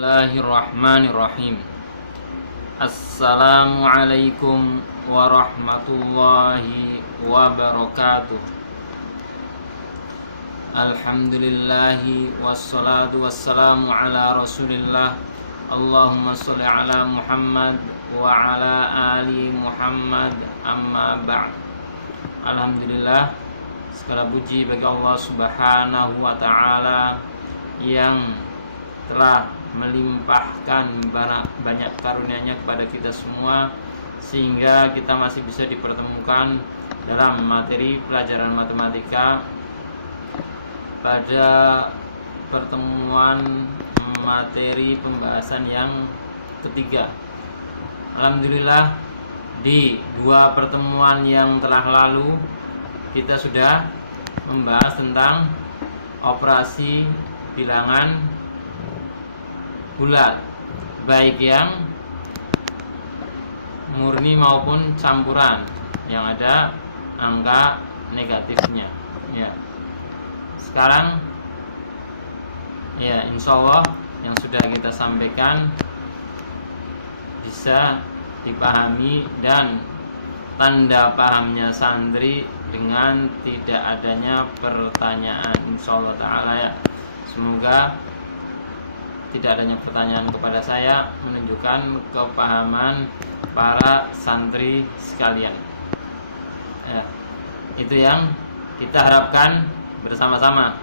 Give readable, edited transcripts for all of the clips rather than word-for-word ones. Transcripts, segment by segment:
Bismillahirrahmanirrahim. Assalamualaikum warahmatullahi wabarakatuh. Alhamdulillahi wassalatu wassalamu ala rasulillah. Allahumma sholli ala Muhammad wa ala ali Muhammad, amma ba'd. Alhamdulillah, segala puji bagi Allah subhanahu wa ta'ala yang telah melimpahkan banyak karunia-Nya kepada kita semua, sehingga kita masih bisa dipertemukan dalam materi pelajaran matematika pada pertemuan materi pembahasan yang ketiga. Alhamdulillah, di dua pertemuan yang telah lalu kita sudah membahas tentang operasi bilangan bulat, baik yang murni maupun campuran yang ada angka negatifnya. Ya. Sekarang ya, insya Allah yang sudah kita sampaikan bisa dipahami dan tanda pahamnya santri dengan tidak adanya pertanyaan, insya Allah ta'ala ya. Semoga tidak adanya pertanyaan kepada saya menunjukkan kepahaman para santri sekalian ya. Itu yang kita harapkan bersama-sama,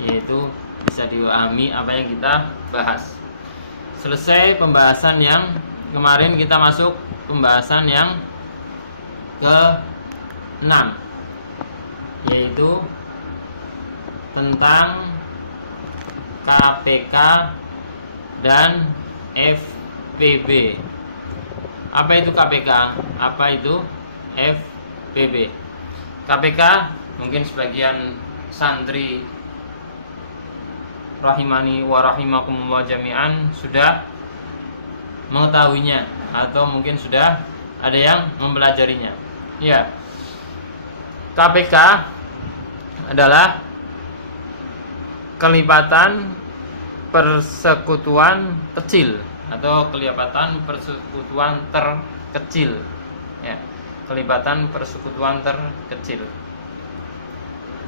yaitu bisa dipahami apa yang kita bahas. Selesai pembahasan yang kemarin, kita masuk pembahasan yang ke-6, yaitu tentang KPK dan FPB. Apa itu KPK? Apa itu FPB? KPK mungkin sebagian santri rahimani wa rahimakumullah jami'an sudah mengetahuinya, atau mungkin sudah ada yang mempelajarinya. Ya. KPK adalah kelipatan persekutuan kecil atau kelipatan persekutuan terkecil ya, kelipatan persekutuan terkecil,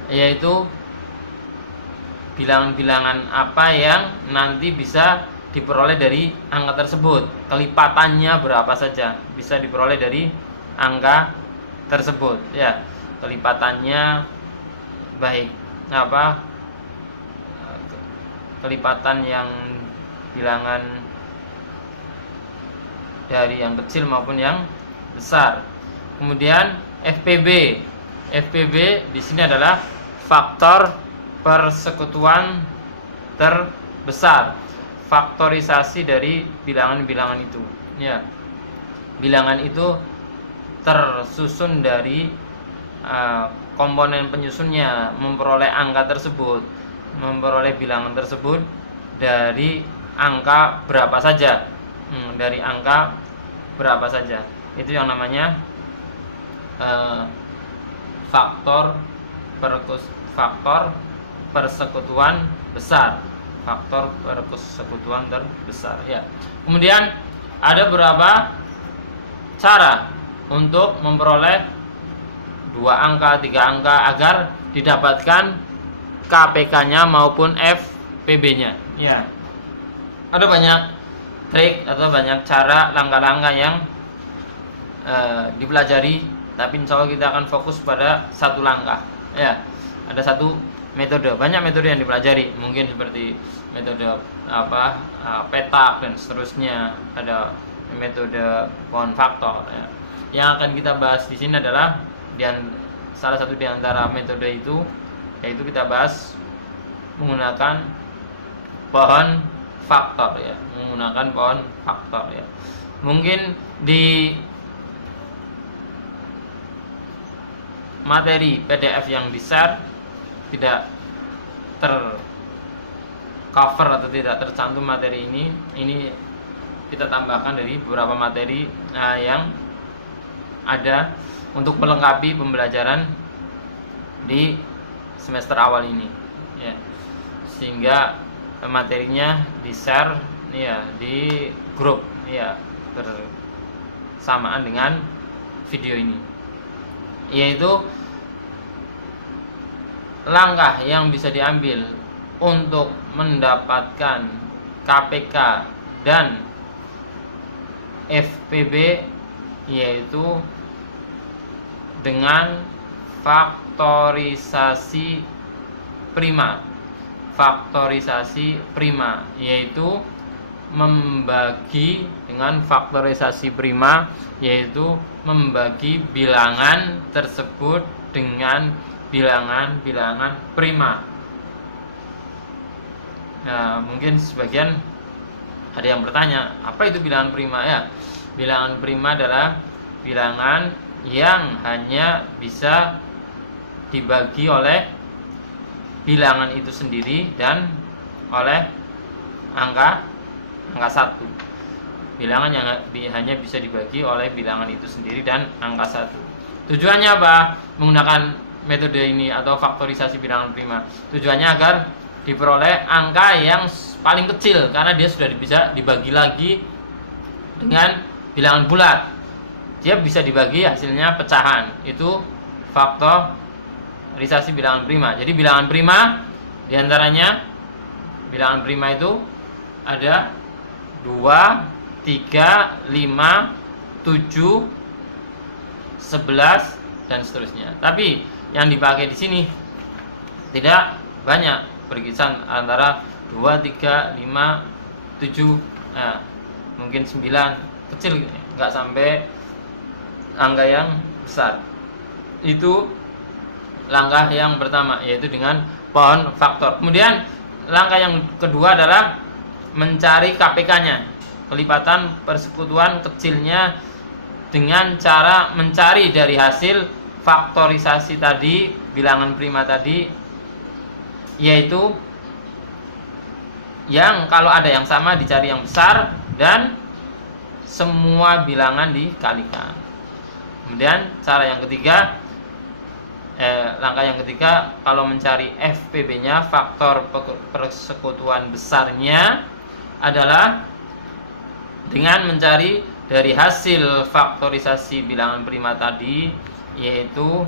yaitu bilangan-bilangan apa yang nanti bisa diperoleh dari angka tersebut. Kelipatannya berapa saja bisa diperoleh dari angka tersebut ya. Kelipatannya baik kelipatan yang bilangan dari yang kecil maupun yang besar. Kemudian FPB. FPB di sini adalah faktor persekutuan terbesar. Faktorisasi dari bilangan-bilangan itu. Ya. Bilangan itu tersusun dari komponen penyusunnya, memperoleh angka tersebut, memperoleh bilangan tersebut dari angka berapa saja, dari angka berapa saja. Itu yang namanya faktor persekutuan besar, faktor persekutuan terbesar ya. Kemudian ada beberapa cara untuk memperoleh 2 angka, 3 angka agar didapatkan KPK-nya maupun FPB-nya. Ya. Ada banyak trik atau banyak cara, langkah-langkah yang dipelajari, tapi insya Allah kita akan fokus pada satu langkah. Ya. Ada satu metode, banyak metode yang dipelajari, mungkin seperti metode petak dan seterusnya. Ada metode pohon faktor. Ya. Yang akan kita bahas di sini adalah salah satu di antara metode itu, yaitu kita bahas menggunakan pohon faktor ya, menggunakan pohon faktor ya. Mungkin di materi PDF yang di-share tidak tercover atau tidak tercantum materi ini kita tambahkan dari beberapa materi yang ada untuk melengkapi pembelajaran di semester awal ini ya, sehingga materinya di-share ya di grup ya bersamaan dengan video ini, yaitu langkah yang bisa diambil untuk mendapatkan KPK dan FPB, yaitu dengan faktorisasi prima. Faktorisasi prima yaitu membagi dengan faktorisasi prima, yaitu membagi bilangan tersebut dengan bilangan-bilangan prima. Nah, mungkin sebagian ada yang bertanya, apa itu bilangan prima? Ya, bilangan prima adalah bilangan yang hanya bisa dibagi oleh bilangan itu sendiri dan oleh angka 1. Bilangan yang hanya bisa dibagi oleh bilangan itu sendiri dan angka 1. Tujuannya apa? Menggunakan metode ini atau faktorisasi bilangan prima. Tujuannya agar diperoleh angka yang paling kecil, karena dia sudah bisa dibagi lagi dengan bilangan bulat. Dia bisa dibagi, hasilnya pecahan. Itu faktorisasi bilangan prima. Jadi bilangan prima diantaranya, bilangan prima itu ada 2, 3, 5, 7, 11 dan seterusnya. Tapi yang dipakai di sini tidak banyak, berkisar antara 2, 3, 5, 7, nah, mungkin 9, kecil, nggak sampai angka yang besar. Itu langkah yang pertama, yaitu dengan pohon faktor. Kemudian langkah yang kedua adalah mencari KPK-nya, kelipatan persekutuan kecilnya, dengan cara mencari dari hasil faktorisasi tadi, bilangan prima tadi, yaitu yang kalau ada yang sama dicari yang besar dan semua bilangan dikalikan. Kemudian cara yang ketiga, langkah yang ketiga, kalau mencari FPB-nya, faktor persekutuan besarnya, adalah dengan mencari dari hasil faktorisasi bilangan prima tadi, yaitu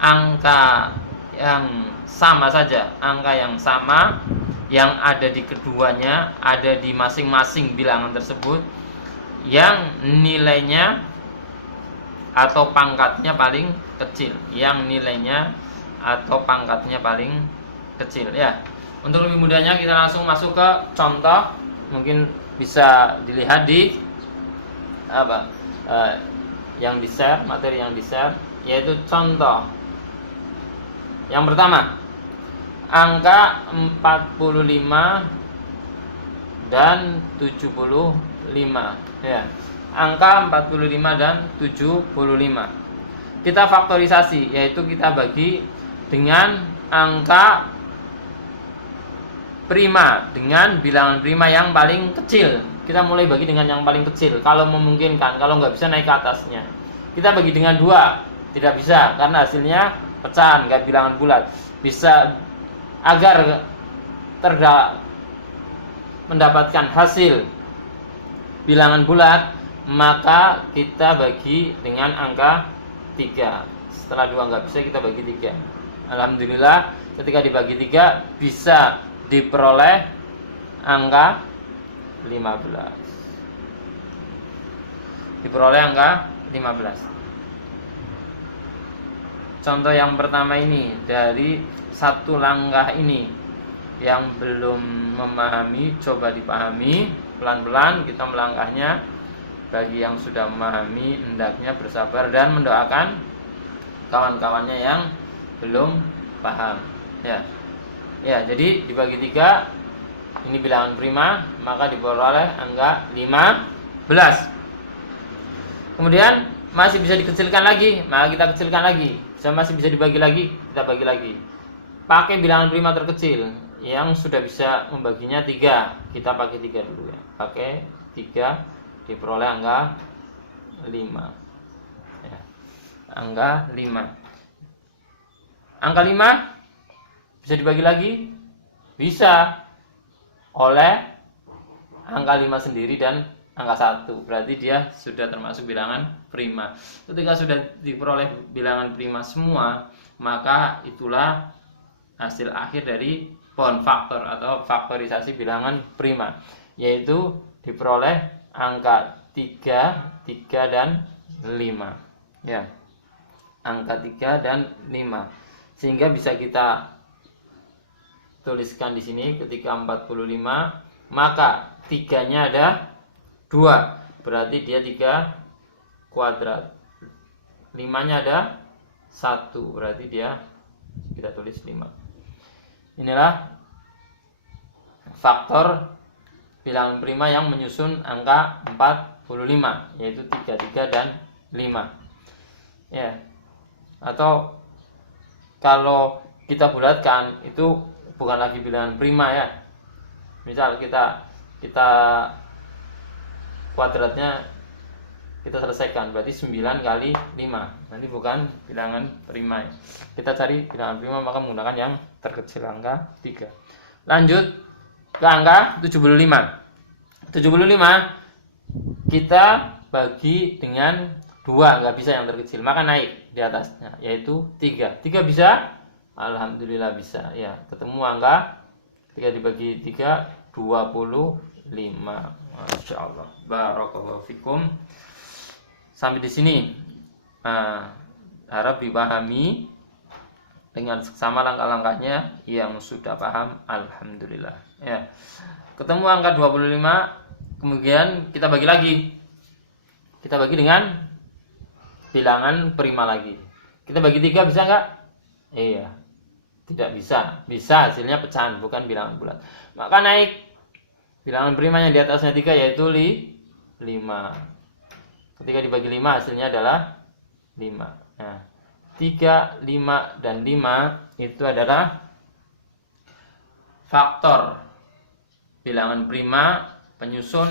angka yang sama saja, angka yang sama yang ada di keduanya, ada di masing-masing bilangan tersebut, yang nilainya atau pangkatnya paling kecil, yang nilainya atau pangkatnya paling kecil ya. Untuk lebih mudahnya kita langsung masuk ke contoh, mungkin bisa dilihat di yang di share, materi yang di share, yaitu contoh yang pertama, angka 45 dan 75 ya. Angka 45 dan 75 kita faktorisasi, yaitu kita bagi dengan angka prima, dengan bilangan prima yang paling kecil. Kita mulai bagi dengan yang paling kecil kalau memungkinkan. Kalau nggak bisa, naik ke atasnya. Kita bagi dengan 2, tidak bisa karena hasilnya pecahan, nggak bilangan bulat. Bisa agar mendapatkan hasil bilangan bulat, maka kita bagi dengan angka 3. Setelah 2 nggak bisa, kita bagi 3. Alhamdulillah, ketika dibagi 3 bisa diperoleh angka 15. Diperoleh angka 15. Contoh yang pertama ini, dari satu langkah ini, yang belum memahami coba dipahami pelan-pelan kita melangkahnya. Bagi yang sudah memahami, hendaknya bersabar dan mendoakan kawan-kawannya yang belum paham ya. Jadi dibagi 3, ini bilangan prima, maka diperoleh angka 15. Kemudian masih bisa dikecilkan lagi, maka kita kecilkan lagi. Masih bisa dibagi lagi, kita bagi lagi. Pakai bilangan prima terkecil yang sudah bisa membaginya 3, kita pakai 3 dulu ya. Pakai 3, diperoleh angka 5 ya. Angka 5. Angka 5 bisa dibagi lagi, bisa oleh angka 5 sendiri dan angka 1. Berarti dia sudah termasuk bilangan prima. Ketika sudah diperoleh bilangan prima semua, maka itulah hasil akhir dari pohon faktor atau faktorisasi bilangan prima, yaitu diperoleh angka 3, 3 dan 5. Ya. Angka 3 dan 5. Sehingga bisa kita tuliskan di sini ketika 45, maka 3-nya ada 2. Berarti dia 3 kuadrat. 5-nya ada 1. Berarti dia kita tulis 5. Inilah faktor bilangan prima yang menyusun angka 45, yaitu 3, 3 dan 5. Ya. Atau kalau kita bulatkan itu bukan lagi bilangan prima ya. Misal kita kuadratnya kita selesaikan, berarti 9 kali 5. Nanti bukan bilangan prima. Kita cari bilangan prima maka menggunakan yang terkecil, angka 3. Lanjut ke angka 75. 75 kita bagi dengan 2, nggak bisa yang terkecil, maka naik di atasnya, yaitu 3. 3 bisa? Alhamdulillah bisa. Ya, ketemu angka 3 dibagi 3, 25. Masya Allah. Barakallahu fikum. Sampai di sini harap dipahami dengan sama langkah-langkahnya. Yang sudah paham, alhamdulillah. Ya. Ketemu angka 25, kemudian kita bagi lagi. Kita bagi dengan bilangan prima lagi. Kita bagi 3 bisa nggak? Iya. Tidak bisa. Bisa, hasilnya pecahan, bukan bilangan bulat. Maka naik bilangan primanya di atasnya 3, yaitu 5. Ketika dibagi 5 hasilnya adalah 5. Nah, 3, 5, dan 5 itu adalah faktor bilangan prima penyusun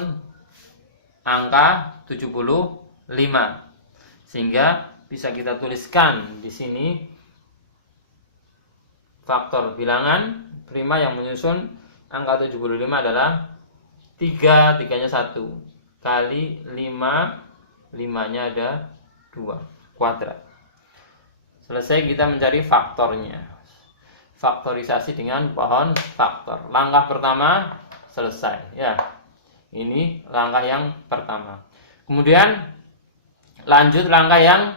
angka 75. Sehingga bisa kita tuliskan di sini faktor bilangan prima yang menyusun angka 75 adalah 3, 3-nya 1 kali 5, 5-nya ada 2 kuadrat. Selesai kita mencari faktornya. Faktorisasi dengan pohon faktor. Langkah pertama selesai ya. Ini langkah yang pertama. Kemudian lanjut langkah yang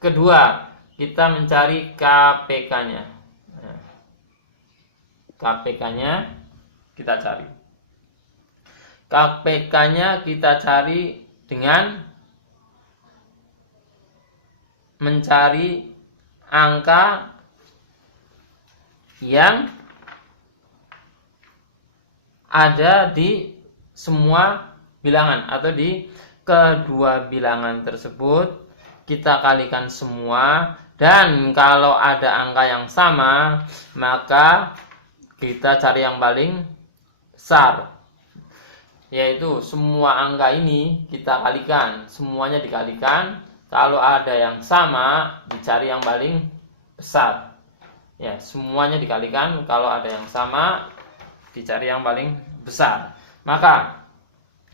kedua, kita mencari KPK-nya. KPK-nya kita cari. KPK-nya kita cari dengan mencari angka yang ada di semua bilangan atau di kedua bilangan tersebut. Kita kalikan semua, dan kalau ada angka yang sama maka kita cari yang paling besar, yaitu semua angka ini kita kalikan, semuanya dikalikan. Kalau ada yang sama, dicari yang paling besar. Ya, semuanya dikalikan. Kalau ada yang sama, dicari yang paling besar. Maka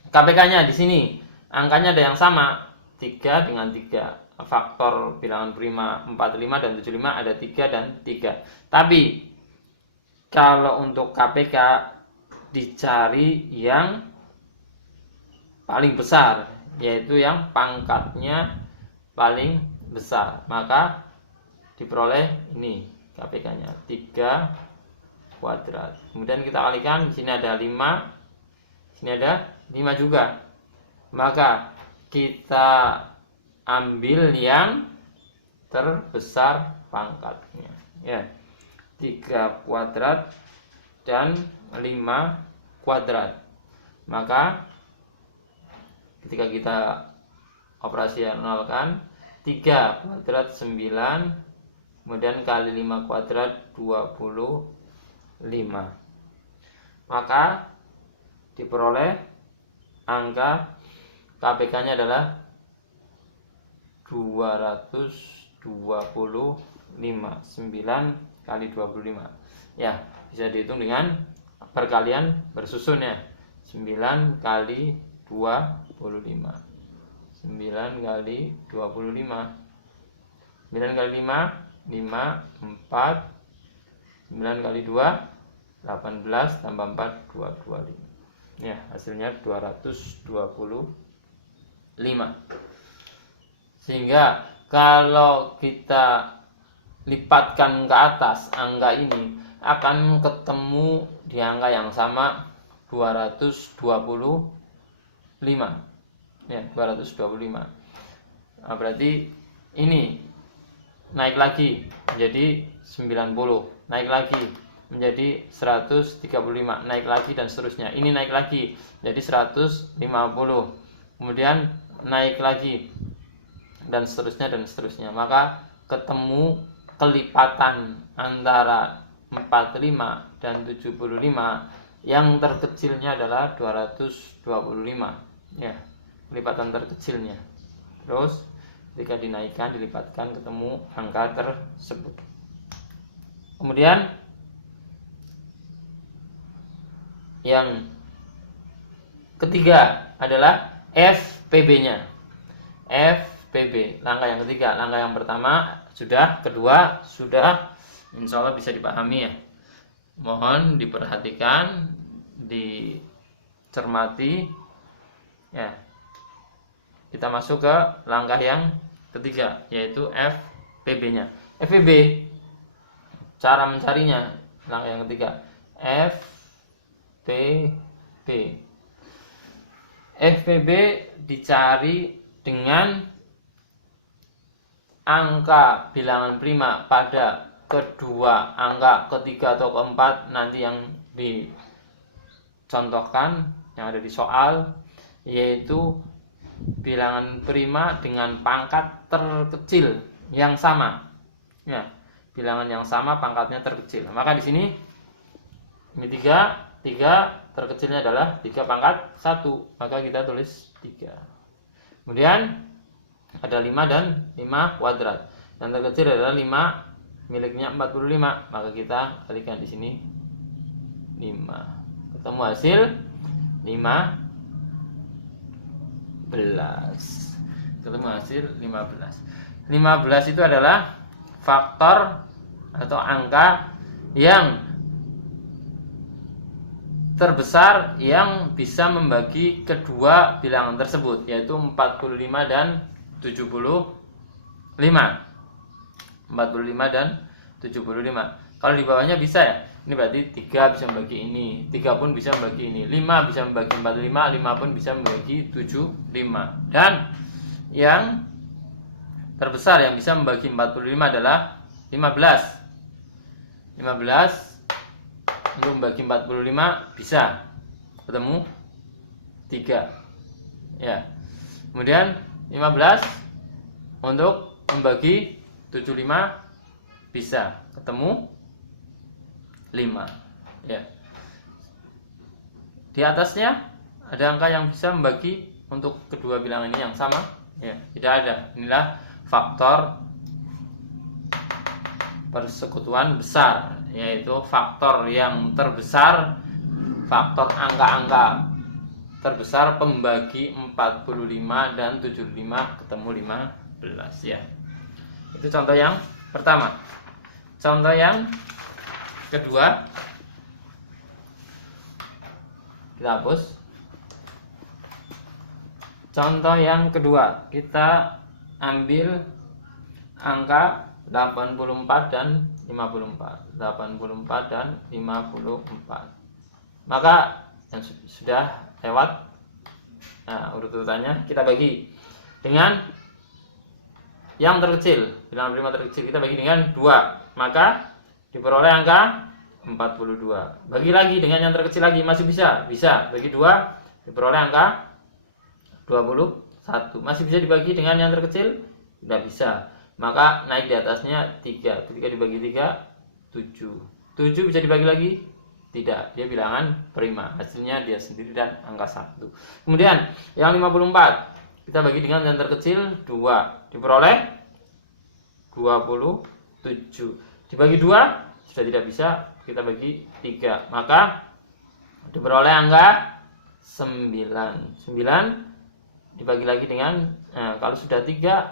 KPK-nya di sini angkanya ada yang sama, 3 dengan 3. Faktor bilangan prima 45 dan 75 ada 3 dan 3. Tapi kalau untuk KPK dicari yang paling besar, yaitu yang pangkatnya paling besar, maka diperoleh ini KPK-nya 3 kuadrat. Kemudian kita kalikan, di sini ada 5, sini ada 5 juga. Maka kita ambil yang terbesar pangkatnya. Ya. 3 kuadrat dan 5 kuadrat. Maka ketika kita operasionalkan, 3 kuadrat 9, kemudian kali 5 kuadrat 25. Maka diperoleh angka KPK-nya adalah 225. 9 kali 25. Ya, bisa dihitung dengan perkalian bersusun ya. 9 kali 25. 9 kali 25. 9 kali 5, 5, 4. 9 kali 2, 18 tambah 4, 225. Ya, hasilnya 225. Sehingga kalau kita lipatkan ke atas angka ini akan ketemu di angka yang sama 225. Ya, 225. Nah, berarti ini naik lagi menjadi 90, naik lagi menjadi 135, naik lagi dan seterusnya. Ini naik lagi jadi 150, kemudian naik lagi dan seterusnya dan seterusnya. Maka ketemu kelipatan antara 45 dan 75, yang terkecilnya adalah 225. Ya, kelipatan terkecilnya. Terus ketika dinaikkan, dilipatkan, ketemu angka tersebut. Kemudian yang ketiga adalah FPB-nya. FPB, langkah yang ketiga. Langkah yang pertama sudah, kedua sudah, insya Allah bisa dipahami ya. Mohon diperhatikan, dicermati ya. Kita masuk ke langkah yang ketiga, yaitu FPB-nya. FPB, cara mencarinya, langkah yang ketiga. FPB. FPB dicari dengan angka bilangan prima pada kedua angka ketiga atau keempat nanti yang dicontohkan, yang ada di soal, yaitu bilangan prima dengan pangkat terkecil yang sama. Ya, bilangan yang sama pangkatnya terkecil. Maka di sini ini 3 terkecilnya adalah 3 pangkat 1, maka kita tulis 3. Kemudian ada 5 dan 5 kuadrat. Yang terkecil adalah 5, miliknya 45, maka kita kalikan di sini 5. Ketemu hasil 15. Ketemu hasil 15. 15 itu adalah faktor atau angka yang terbesar yang bisa membagi kedua bilangan tersebut, yaitu 45 dan 75. 45 dan 75. Kalau di bawahnya bisa ya. Ini berarti 3 bisa membagi ini, 3 pun bisa membagi ini, 5 bisa membagi 45, 5 pun bisa membagi 75. Dan yang terbesar yang bisa membagi 45 adalah 15. 15 untuk membagi 45 bisa ketemu 3. Ya. Kemudian 15 untuk membagi 75 bisa ketemu 5. Ya. Di atasnya ada angka yang bisa membagi untuk kedua bilangan ini yang sama? Ya, tidak ada. Inilah faktor persekutuan besar, yaitu faktor yang terbesar, faktor angka-angka terbesar pembagi 45 dan 75 ketemu 15 ya. Itu contoh yang pertama. Contoh yang kedua, kita hapus. Contoh yang kedua, kita ambil angka 84 dan 54. 84 dan 54. Maka yang sudah lewat, nah, urut-urutannya kita bagi dengan yang terkecil, bilangan prima terkecil kita bagi dengan 2, maka diperoleh angka 42. Bagi lagi dengan yang terkecil lagi, masih bisa bagi 2, diperoleh angka 21. Masih bisa dibagi dengan yang terkecil? Tidak bisa. Maka naik di atasnya 3. Ketika dibagi 3, 7. 7 bisa dibagi lagi? Tidak. Dia bilangan prima. Hasilnya dia sendiri dan angka 1. Kemudian yang 54 kita bagi dengan yang terkecil 2. Diperoleh 27. Dibagi 2 sudah tidak bisa, kita bagi 3. Maka diperoleh angka 9 dibagi lagi dengan, kalau sudah 3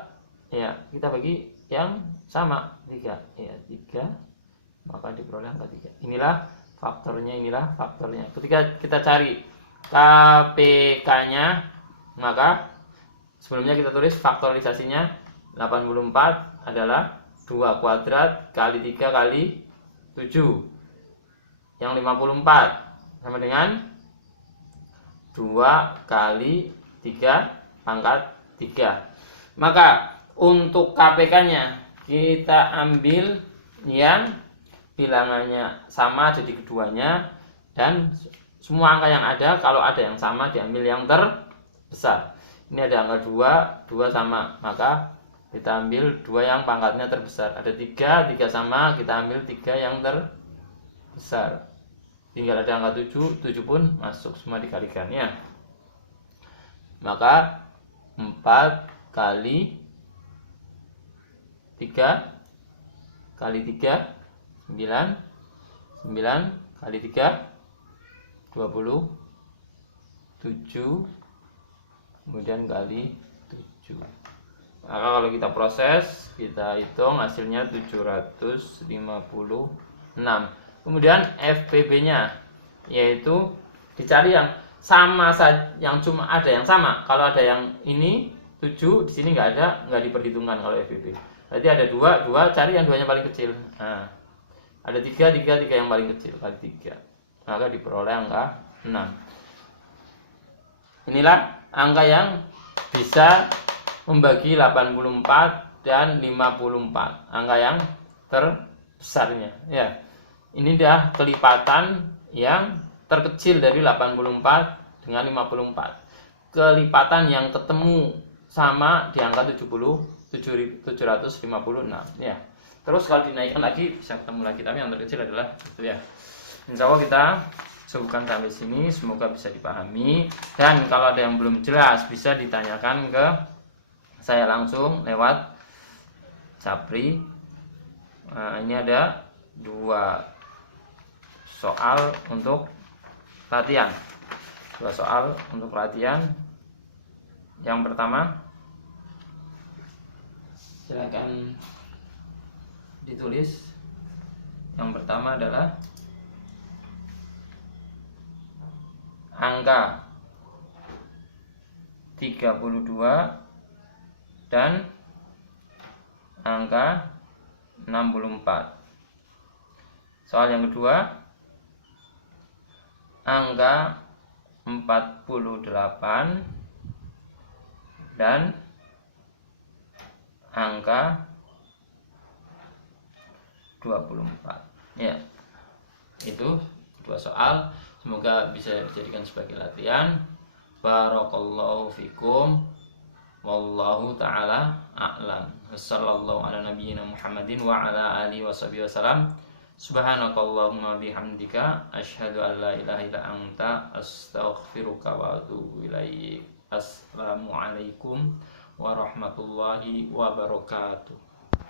ya kita bagi yang sama 3 ya, 3 maka diperoleh angka 3. Inilah faktornya. Ketika kita cari KPK-nya, maka sebelumnya kita tulis faktorisasinya. 84 adalah 2 kuadrat kali 3 kali 7. Yang 54 sama dengan 2 kali 3 pangkat 3. Maka untuk KPK-nya kita ambil yang bilangannya sama ada di keduanya, dan semua angka yang ada kalau ada yang sama diambil yang terbesar. Ini ada angka 2 sama, maka kita ambil 2 yang pangkatnya terbesar. Ada 3 sama, kita ambil 3 yang terbesar. Tinggal ada angka 7 pun masuk, semua dikalikan ya. Maka 4 kali 3 kali 3 9 kali 3 27, kemudian kali 7. Maka kalau kita proses, kita hitung hasilnya 756. Kemudian FPB-nya yaitu dicari yang sama saja, yang cuma ada yang sama. Kalau ada yang ini 7, di sini nggak diperhitungkan kalau FPB. Berarti ada 2, cari yang 2-nya paling kecil. Nah, ada 3 yang paling kecil kali 3. Maka diperoleh angka 6. Inilah angka yang bisa membagi 84 dan 54. Angka yang terbesarnya ya. Ini dah kelipatan yang terkecil dari 84 dengan 54. Kelipatan yang ketemu sama di angka 756 ya. Terus kalau dinaikkan lagi bisa ketemu lagi, tapi yang terkecil adalah itu ya. Insya Allah kita cukupkan sampai sini, semoga bisa dipahami. Dan kalau ada yang belum jelas bisa ditanyakan ke saya langsung lewat Japri. Ini ada 2 soal untuk latihan. 2 soal untuk latihan. Yang pertama, silakan ditulis. Yang pertama adalah angka 32 dan angka 64. Soal yang kedua, angka 48 dan angka 24. Ya. Itu 2 soal. Semoga bisa dijadikan sebagai latihan. Barakallahu fikum. Wallahu ta'ala a'lam. Wassallallahu ala nabiyyina Muhammadin wa ala alihi washabihi wasallam. Subhanakallahumma bihamdika asyhadu an la ilaha illa anta astaghfiruka wa atubu ilaik. Assalamualaikum warahmatullahi wabarakatuh.